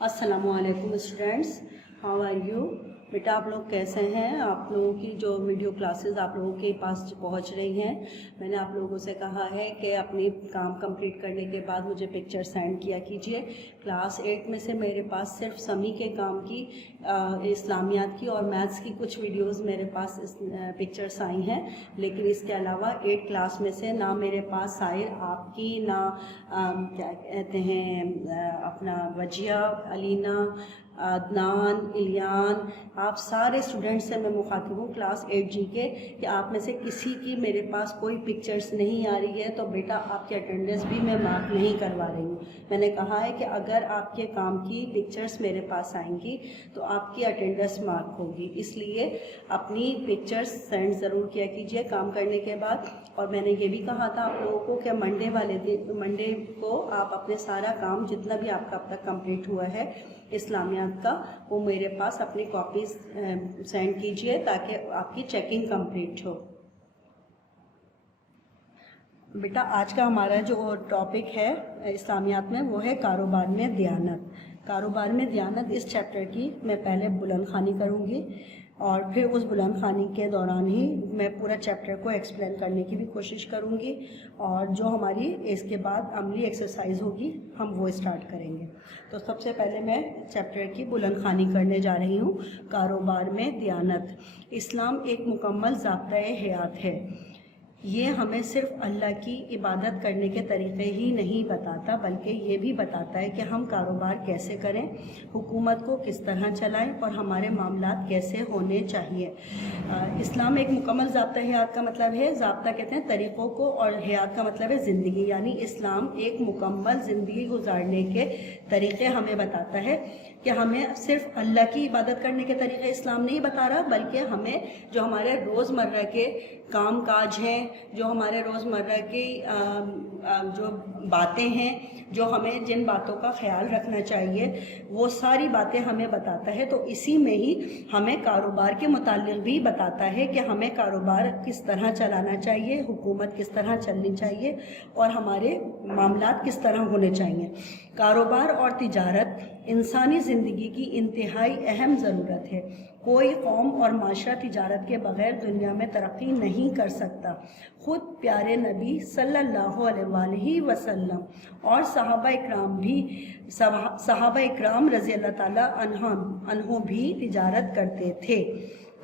अस्सलामुअलैकुम students, how are you. बेटा आप लोग कैसे हैं। आप लोगों की जो वीडियो क्लासेस आप लोगों के पास पहुंच रही हैं, मैंने आप लोगों से कहा है कि अपनी काम कंप्लीट करने के बाद मुझे पिक्चर सेंड किया कीजिए। क्लास 8 में से मेरे पास सिर्फ समी के काम की, इस्लामियात की और मैथ्स की कुछ वीडियोस मेरे पास पिक्चर्स आई हैं, लेकिन इसके अलावा 8 क्लास में से ना मेरे पास साहिर आपकी, ना क्या कहते हैं अपना वजिया, अलीना, अदनान, इलियान, आप सारे स्टूडेंट्स से मैं मुखातिब हूँ क्लास 8G के, कि आप में से किसी की मेरे पास कोई पिक्चर्स नहीं आ रही है तो बेटा आपकी अटेंडेंस भी मैं मार्क नहीं करवा रही हूँ। मैंने कहा है कि अगर आपके काम की पिक्चर्स मेरे पास आएंगी तो आपकी अटेंडेंस मार्क होगी, इसलिए अपनी पिक्चर्स सेंड ज़रूर किया कीजिए काम करने के बाद। और मैंने ये भी कहा था आप लोगों को कि मंडे को आप अपने सारा काम जितना भी आपका अब तक कंप्लीट हुआ है इस्लामियात का, वो मेरे पास अपनी कॉपीज सेंड कीजिए ताकि आपकी चेकिंग कंप्लीट हो। बेटा आज का हमारा जो टॉपिक है इस्लामियात में वो है कारोबार में दियानत। कारोबार में दियानत इस चैप्टर की मैं पहले बुलंद खानी करूँगी और फिर उस बुलंद खानी के दौरान ही मैं पूरा चैप्टर को एक्सप्लेन करने की भी कोशिश करूँगी, और जो हमारी इसके बाद अमली एक्सरसाइज होगी हम वो स्टार्ट करेंगे। तो सबसे पहले मैं चैप्टर की बुलंद खानी करने जा रही हूँ। कारोबार में दियानत। इस्लाम एक मुकम्मल ज़ाब्ता-ए हयात है। ये हमें सिर्फ अल्लाह की इबादत करने के तरीक़े ही नहीं बताता, बल्कि ये भी बताता है कि हम कारोबार कैसे करें, हुकूमत को किस तरह चलाएं और हमारे मामलात कैसे होने चाहिए। इस्लाम एक मुकम्मल ज़ाब्ता हयात का मतलब है, ज़ाब्ता कहते हैं तरीक़ों को और हयात का मतलब है ज़िंदगी, यानी इस्लाम एक मुकम्मल ज़िंदगी गुजारने के तरीक़े हमें बताता है कि हमें सिर्फ अल्लाह की इबादत करने के तरीक़े इस्लाम नहीं बता रहा, बल्कि हमें जो हमारे रोज़मर्रा के काम काज हैं, जो हमारे रोज़मर्रा की जो बातें हैं, जो हमें जिन बातों का ख्याल रखना चाहिए वो सारी बातें हमें बताता है। तो इसी में ही हमें कारोबार के मुताल्लिक़ भी बताता है कि हमें कारोबार किस तरह चलाना चाहिए, हुकूमत किस तरह चलनी चाहिए और हमारे मामलात किस तरह होने चाहिए। कारोबार और तिजारत इंसानी ज़िंदगी की इंतहाई अहम ज़रूरत है। कोई कौम और माशरा तिजारत के बग़ैर दुनिया में तरक्की नहीं कर सकता। ख़ुद प्यारे नबी सल्लल्लाहु अलैहि वसल्लम और सहाबा इकराम रज़ी अल्लाह ताला अन्हों भी तिजारत करते थे।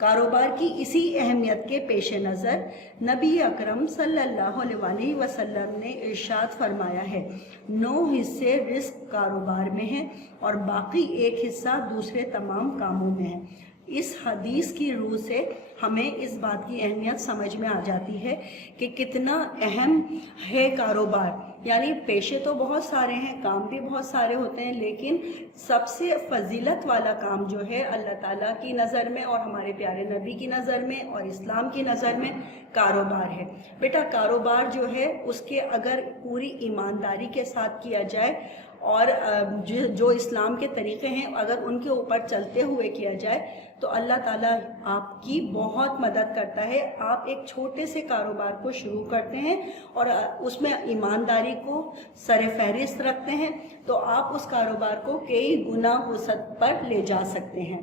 कारोबार की इसी अहमियत के पेश नज़र नबी अकरम सल्लल्लाहु अलैहि वसल्लम ने इरशाद फरमाया है, 9 हिस्से रिस्क कारोबार में हैं और बाकी 1 हिस्सा दूसरे तमाम कामों में है। इस हदीस की रूह से हमें इस बात की अहमियत समझ में आ जाती है कि कितना अहम है कारोबार। यानी पेशे तो बहुत सारे हैं, काम भी बहुत सारे होते हैं, लेकिन सबसे फजीलत वाला काम जो है अल्लाह ताला की नज़र में और हमारे प्यारे नबी की नज़र में और इस्लाम की नज़र में कारोबार है। बेटा कारोबार जो है उसके अगर पूरी ईमानदारी के साथ किया जाए और जो इस्लाम के तरीक़े हैं अगर उनके ऊपर चलते हुए किया जाए तो अल्लाह ताला आपकी बहुत मदद करता है। आप एक छोटे से कारोबार को शुरू करते हैं और उसमें ईमानदारी को सर फहरिस्त रखते हैं तो आप उस कारोबार को कई गुना वसअत पर ले जा सकते हैं।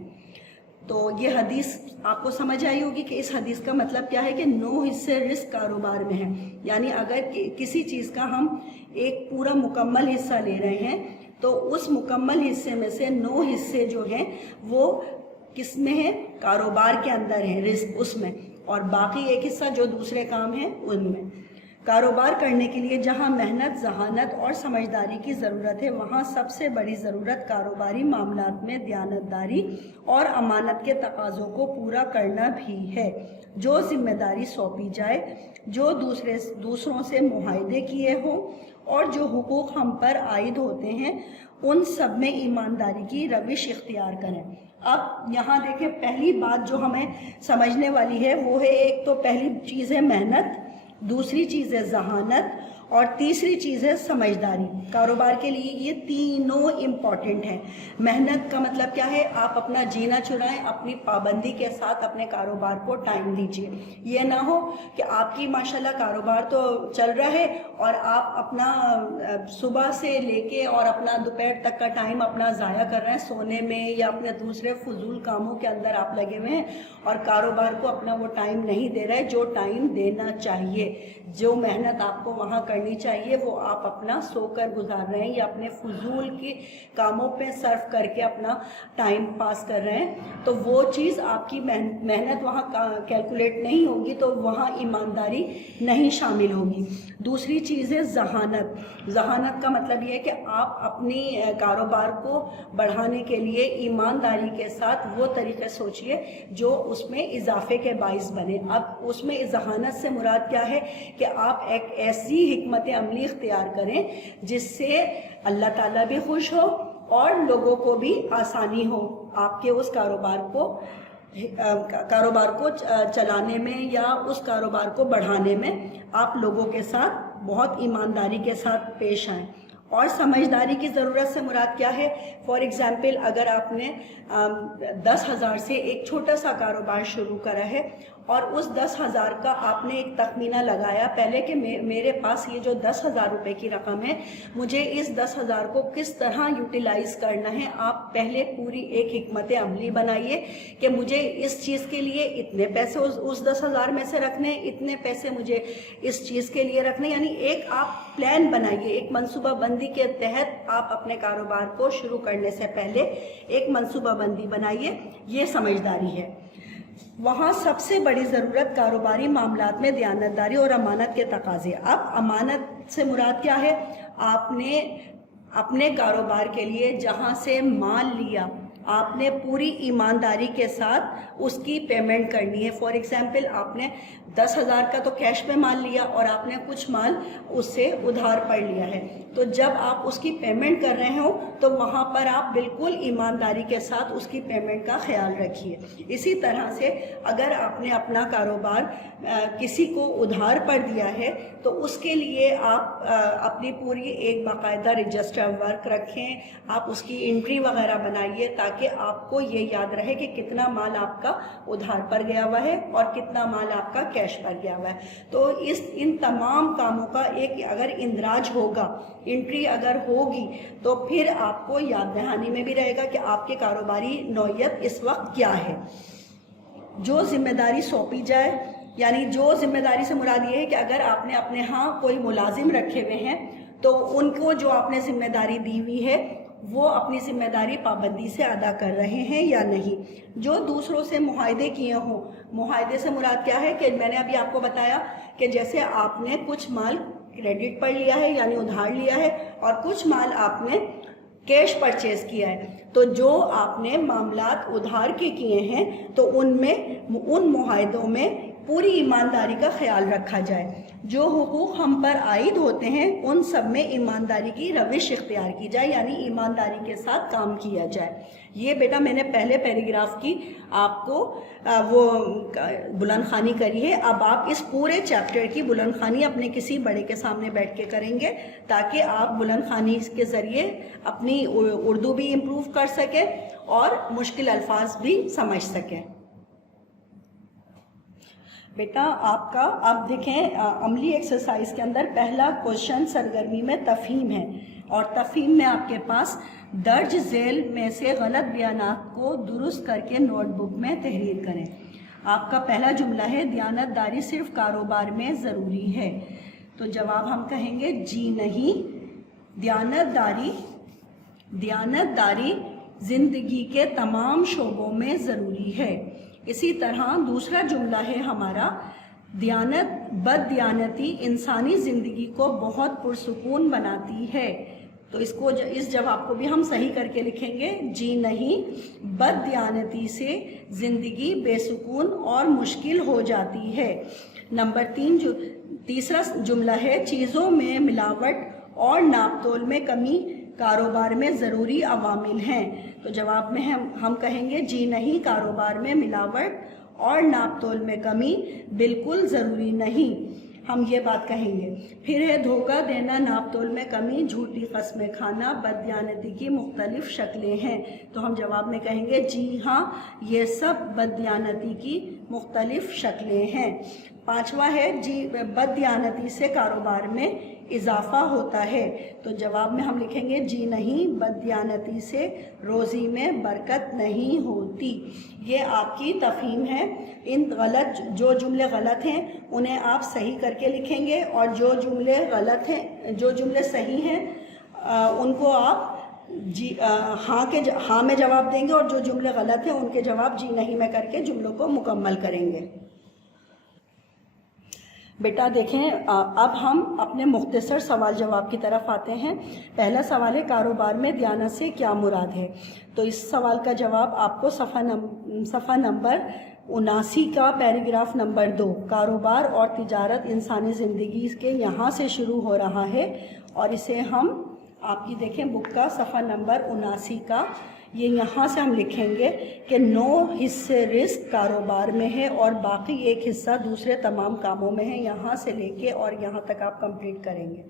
तो ये हदीस आपको समझ आई होगी कि इस हदीस का मतलब क्या है कि 9 हिस्से रिस्क कारोबार में हैं। यानी अगर किसी चीज़ का हम एक पूरा मुकम्मल हिस्सा ले रहे हैं तो उस मुकम्मल हिस्से में से 9 हिस्से जो हैं वो किस में है, कारोबार के अंदर है, रिस्क उसमें, और बाकी 1 हिस्सा जो दूसरे काम हैं उनमें। कारोबार करने के लिए जहां मेहनत, जहानत और समझदारी की ज़रूरत है वहां सबसे बड़ी ज़रूरत कारोबारी मामलात में दियानतदारी और अमानत के तकाज़ों को पूरा करना भी है। जो जिम्मेदारी सौंपी जाए, जो दूसरों से मुआहदे किए हों और जो हुकूक हम पर आयद होते हैं उन सब में ईमानदारी की रविश इख्तियार करें। अब यहाँ देखें, पहली बात जो हमें समझने वाली है वो है, एक तो पहली चीज़ है मेहनत, दूसरी चीज़ है जहानत اور تیسری چیز ہے سمجھداری. کاروبار کے لیے یہ تینوں امپورٹنٹ ہیں. محنت کا مطلب کیا ہے؟ آپ اپنا جینا چرائیں، اپنی پابندی کے ساتھ اپنے کاروبار کو ٹائم دیجیے. یہ نہ ہو کہ آپ کی ماشاءاللہ کاروبار تو چل رہا ہے اور آپ اپنا صبح سے لے کے اور اپنا دوپہر تک کا ٹائم اپنا ضائع کر رہے ہیں سونے میں یا اپنے دوسرے فضول کاموں کے اندر آپ لگے ہوئے ہیں اور کاروبار کو اپنا وہ ٹائم نہیں دے رہے جو ٹائم دینا چاہیے. جو محنت آپ کو وہاں کرنی چاہیے وہ آپ اپنا سو کر گزار رہے ہیں یا اپنے فضول کے کاموں پہ صرف کر کے اپنا ٹائم پاس کر رہے ہیں، تو وہ چیز آپ کی محنت وہاں کیلکولیٹ نہیں ہوگی، تو وہاں ایمانداری نہیں شامل ہوگی. دوسری چیز ہے ذہانت. ذہانت کا مطلب یہ ہے کہ آپ اپنی کاروبار کو بڑھانے کے لیے ایمانداری کے ساتھ وہ طریقے سوچیے جو اس میں اضافے کے باعث بنے. اب اس میں ذہانت سے مراد کیا ہے کہ آپ ایک ایسی حکمت عملی اختیار کریں جس سے اللہ تعالیٰ بھی خوش ہو اور لوگوں کو بھی آسانی ہو آپ کے اس کاروبار کو چلانے میں یا اس کاروبار کو بڑھانے میں. آپ لوگوں کے ساتھ بہت ایمانداری کے ساتھ پیش آئیں. اور سمجھداری کی ضرورت سے مراد کیا ہے؟ فار ایگزامپل اگر آپ نے 10,000 سے ایک چھوٹا سا کاروبار شروع کرا ہے اور اس 10,000 کا آپ نے ایک تخمینہ لگایا پہلے کہ میرے پاس یہ جو 10,000 روپے کی رقم ہے مجھے اس 10,000 کو کس طرح یوٹیلائز کرنا ہے. آپ پہلے پوری ایک حکمت عملی بنائیے کہ مجھے اس چیز کے لیے اتنے پیسے اس 10,000 میں سے رکھنے، اتنے پیسے مجھے اس چیز کے لیے رکھنے. یعنی ایک آپ پلان بنائیے، ایک منصوبہ بندی کے تحت آپ اپنے کاروبار کو شروع کرنے سے پہلے ایک منصوبہ بندی بنائیے. یہ سمجھداری ہے. وہاں سب سے بڑی ضرورت کاروباری معاملات میں دیانتداری اور امانت کے تقاضے. اب امانت سے مراد کیا ہے؟ آپ نے اپنے کاروبار کے لیے جہاں سے مال لیا آپ نے پوری ایمانداری کے ساتھ اس کی پیمنٹ کرنی ہے. فار ایگزامپل آپ نے 10,000 کا تو کیش میں مال لیا اور آپ نے کچھ مال اس سے ادھار پڑ لیا ہے، تو جب آپ اس کی پیمنٹ کر رہے ہوں تو وہاں پر آپ بالکل ایمانداری کے ساتھ اس کی پیمنٹ کا خیال رکھیے. اسی طرح سے اگر آپ نے اپنا کاروبار کسی کو ادھار پر دیا ہے تو اس کے لیے آپ اپنی پوری ایک باقاعدہ رجسٹر ورک رکھیں، آپ اس کی انٹری وغیرہ بنائیے تاکہ آپ کو یہ یاد رہے کہ کتنا مال آپ کا ادھار پر گیا ہوا ہے اور کتنا مال آپ کا کیش پر گیا ہوا ہے. تو ان تمام کاموں کا ایک اگر اندراج ہوگا، انٹری اگر ہوگی، تو پھر آپ کو یاد دہانی میں بھی رہے گا کہ آپ کے کاروباری نوعیت اس وقت کیا ہے. جو ذمہ داری سونپی جائے، یعنی جو ذمہ داری سے مراد یہ ہے کہ اگر آپ نے اپنے ہاں کوئی ملازم رکھے ہوئے ہیں تو ان کو جو آپ نے ذمہ داری دی ہوئی ہے وہ اپنی ذمہ داری پابندی سے ادا کر رہے ہیں یا نہیں. جو دوسروں سے معاہدے کیے ہوں، معاہدے سے مراد کیا ہے کہ میں نے ابھی آپ کو بتایا کہ جیسے آپ نے کچھ مال کریڈٹ پر لیا ہے یعنی ادھار لیا ہے اور کچھ مال آپ نے کیش پرچیز کیا ہے، تو جو آپ نے معاملات ادھار کے کیے ہیں تو ان معاہدوں میں پوری ایمانداری کا خیال رکھا جائے. جو حقوق ہم پر عائد ہوتے ہیں ان سب میں ایمانداری کی روش اختیار کی جائے، یعنی ایمانداری کے ساتھ کام کیا جائے. یہ بیٹا میں نے پہلے پیراگراف کی آپ کو وہ بلند خوانی کری ہے. اب آپ اس پورے چیپٹر کی بلند خوانی اپنے کسی بڑے کے سامنے بیٹھ کے کریں گے تاکہ آپ بلند خوانی کے ذریعے اپنی اردو بھی امپروو کر سکیں اور مشکل الفاظ بھی سمجھ سکیں. بیٹا آپ کا اب دیکھیں عملی ایکسرسائز کے اندر پہلا کوشچن سرگرمی میں تفہیم ہے، اور تفہیم میں آپ کے پاس درج ذیل میں سے غلط بیانات کو درست کر کے نوٹ بک میں تحریر کریں. آپ کا پہلا جملہ ہے دیانت داری صرف کاروبار میں ضروری ہے، تو جواب ہم کہیں گے جی نہیں، دیانت داری زندگی کے تمام شعبوں میں ضروری ہے. اسی طرح دوسرا جملہ ہے ہمارا بد دیانتی انسانی زندگی کو بہت پرسکون بناتی ہے، تو اس جواب کو بھی ہم صحیح کر کے لکھیں گے جی نہیں، بد دیانتی سے زندگی بے سکون اور مشکل ہو جاتی ہے. نمبر 3 تیسرا جملہ ہے چیزوں میں ملاوٹ اور ناپ تول میں کمی کاروبار میں ضروری عوامل ہیں، تو جواب میں ہم کہیں گے جی نہیں، کاروبار میں ملاوٹ اور ناپ تول میں کمی بالکل ضروری نہیں. हम ये बात कहेंगे। फिर है धोखा देना, नाप तोल में कमी, झूठी कस्में खाना, बददियानती की मुख्तलिफ शक्लें हैं। तो हम जवाब में कहेंगे जी हाँ, ये सब बददियानती की मुख्तलिफ शक्लें हैं। पांचवा है जी बददियानती से कारोबार में इजाफा होता है। तो जवाब में हम लिखेंगे जी नहीं, बददियानती से रोज़ी में बरकत नहीं होती। ये आपकी तफहीम है। इन जो जुमले गलत हैं उन्हें आप सही करके लिखेंगे, और जो जुमले गलत हैं, जो जुमले सही हैं उनको आप जी हाँ में जवाब देंगे, और जो जुमले गलत हैं उनके जवाब जी नहीं में करके जुमलों को मुकम्मल करेंगे। बेटा देखें, अब हम अपने मुख्तसर सवाल जवाब की तरफ आते हैं। पहला सवाल है कारोबार में दियानत से क्या मुराद है। तो इस सवाल का जवाब आपको सफ़ा नंबर 79 का पैराग्राफ नंबर 2, कारोबार और तिजारत इंसानी ज़िंदगी के यहाँ से शुरू हो रहा है, और इसे हम आपकी देखें बुक का सफ़ा नंबर 79 का, ये यहाँ से हम लिखेंगे कि 9 हिस्से रिस्क कारोबार में है और बाकी 1 हिस्सा दूसरे तमाम कामों में है। यहाँ से लेके और यहाँ तक आप कंप्लीट करेंगे।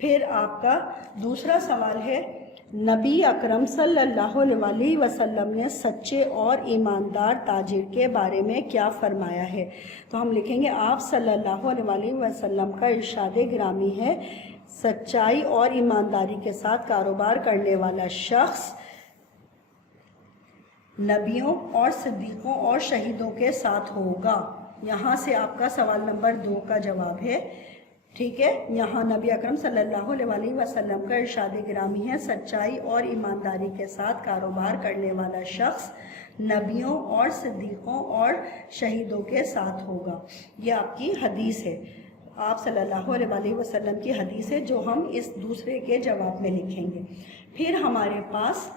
फिर आपका दूसरा सवाल है नबी अकरम सल्लल्लाहु अलैहि वसल्लम ने सच्चे और ईमानदार ताजिर के बारे में क्या फरमाया है। तो हम लिखेंगे आप सल्लल्लाहु अलैहि वसल्लम का इरशाद गिरामी है, सच्चाई और ईमानदारी के साथ कारोबार करने वाला शख्स नबियों और सिद्दीक़ों और शहीदों के साथ होगा। यहाँ से आपका सवाल नंबर 2 का जवाब है। ठीक है, यहाँ नबी अकरम सल्लल्लाहु अलैहि वसल्लम का इरशाद गिरामी है, सच्चाई और ईमानदारी के साथ कारोबार करने वाला शख्स नबियों और सिद्दीक़ों और शहीदों के साथ होगा। ये आपकी हदीस है, आप सल्लल्लाहु अलैहि वसल्लम की हदीस है, जो हम इस दूसरे के जवाब में लिखेंगे। फिर हमारे पास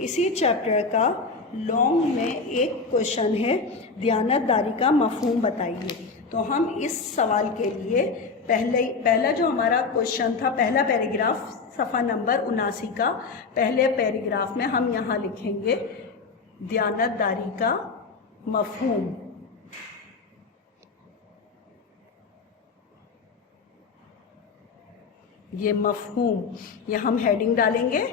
इसी चैप्टर का लॉन्ग में एक क्वेश्चन है, दियानतदारी का मफहूम बताइए। तो हम इस सवाल के लिए पहला जो हमारा क्वेश्चन था, पहला पैराग्राफ सफ़ा नंबर 79 का पहले पैराग्राफ में हम यहाँ लिखेंगे दियानतदारी का मफहूम। ये मफहूम, ये हम हेडिंग डालेंगे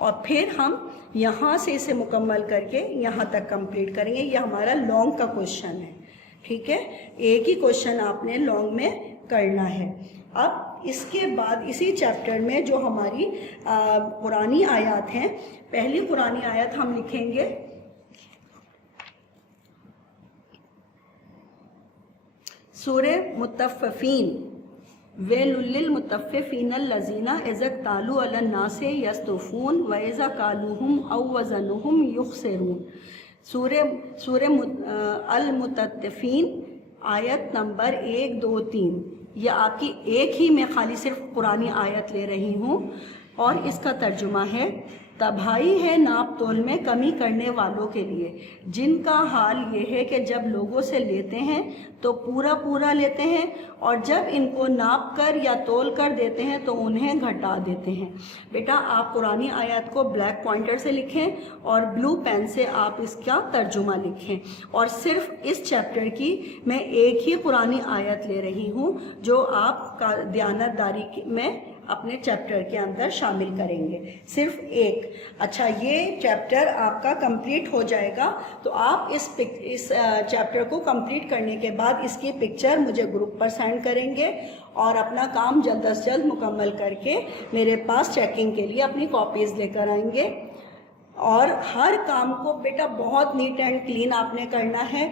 और फिर हम यहाँ से इसे मुकम्मल करके यहाँ तक कंप्लीट करेंगे। ये हमारा लॉन्ग का क्वेश्चन है। ठीक है, एक ही क्वेश्चन आपने लॉन्ग में करना है। अब इसके बाद इसी चैप्टर में जो हमारी पुरानी आयत हैं, पहली पुरानी आयत हम लिखेंगे सूरे मुतफ़्फ़िफ़ीन, वेलुल्लिल मुतफ़्फ़िफ़ीनल्लज़ीना इज़ा तालू अलन्नासे यस्तफ़ून व इज़ा कालूहुम औ वज़नुहुम युख़सिरून। सूरे अल मुतफ़्फ़िफ़ीन आयत नंबर 1, 2, 3। यह आपकी एक ही मैं खाली सिर्फ पुरानी आयत ले रही हूँ, और इसका तर्जुमा है तबाही है नाप तोल में कमी करने वालों के लिए, जिनका हाल ये है कि जब लोगों से लेते हैं तो पूरा पूरा लेते हैं, और जब इनको नाप कर या तोल कर देते हैं तो उन्हें घटा देते हैं। बेटा आप पुरानी आयत को ब्लैक पॉइंटर से लिखें और ब्लू पेन से आप इसका तर्जुमा लिखें, और सिर्फ इस चैप्टर की मैं एक ही पुरानी आयत ले रही हूँ जो आप दियानतदारी में अपने चैप्टर के अंदर शामिल करेंगे, सिर्फ एक। अच्छा, ये चैप्टर आपका कंप्लीट हो जाएगा तो आप इस चैप्टर को कंप्लीट करने के बाद इसकी पिक्चर मुझे ग्रुप पर सेंड करेंगे, और अपना काम जल्द से जल्द मुकम्मल करके मेरे पास चेकिंग के लिए अपनी कॉपीज़ लेकर आएंगे। और हर काम को बेटा बहुत नीट एंड क्लीन आपने करना है।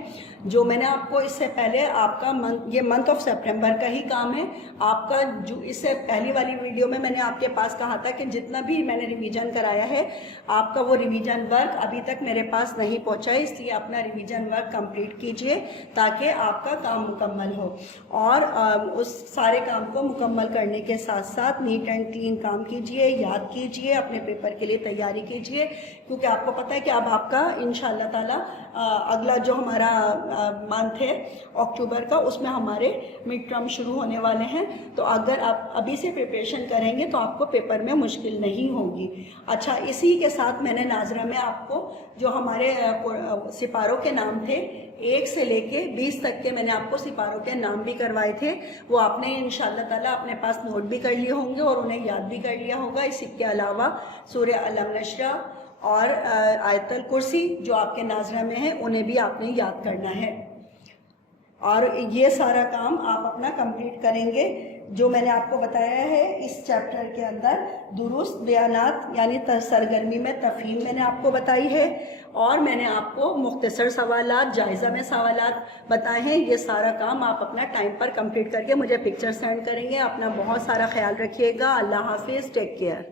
जो मैंने आपको इससे पहले आपका ये मंथ ऑफ सितंबर का ही काम है आपका। जो इससे पहली वाली वीडियो में मैंने आपके पास कहा था कि जितना भी मैंने रिवीजन कराया है आपका वो रिवीजन वर्क अभी तक मेरे पास नहीं पहुंचा है, इसलिए अपना रिवीजन वर्क कंप्लीट कीजिए ताकि आपका काम मुकम्मल हो। और उस सारे काम को मुकम्मल करने के साथ साथ नीट एंड क्लीन काम कीजिए, याद कीजिए, अपने पेपर के लिए तैयारी कीजिए। کیونکہ آپ کو پتہ ہے کہ اب آپ کا انشاءاللہ تعالیٰ اگلا جو ہمارا منتھ ہے اکتوبر کا، اس میں ہمارے مڈ ٹرم شروع ہونے والے ہیں، تو اگر آپ ابھی سے پریپریشن کریں گے تو آپ کو پیپر میں مشکل نہیں ہوگی۔ اچھا، اسی کے ساتھ میں نے ناظرہ میں آپ کو جو ہمارے سپاروں کے نام تھے 1 سے لے کے 20 تک کے، میں نے آپ کو سپاروں کے نام بھی کروائے تھے، وہ آپ نے انشاءاللہ تعالیٰ اپنے پاس نوٹ بھی کر لیے ہوں گے اور انہیں یاد بھی کر لیا ہوگا۔ اس کے علاوہ سورہ علم نشرہ اور آیت الکرسی جو آپ کے ناظرہ میں ہیں انہیں بھی آپ نے یاد کرنا ہے، اور یہ سارا کام آپ اپنا کمپلیٹ کریں گے جو میں نے آپ کو بتایا ہے اس چیپٹر کے اندر۔ درست بیانات یعنی سرگرمی میں تفہیم میں نے آپ کو بتائی ہے، اور میں نے آپ کو مختصر سوالات، جائزہ میں سوالات بتائے ہیں۔ یہ سارا کام آپ اپنا ٹائم پر کمپلیٹ کر کے مجھے پکچر سینڈ کریں گے۔ اپنا بہت سارا خیال رکھیے گا۔ اللہ حافظ، ٹیک کیئر۔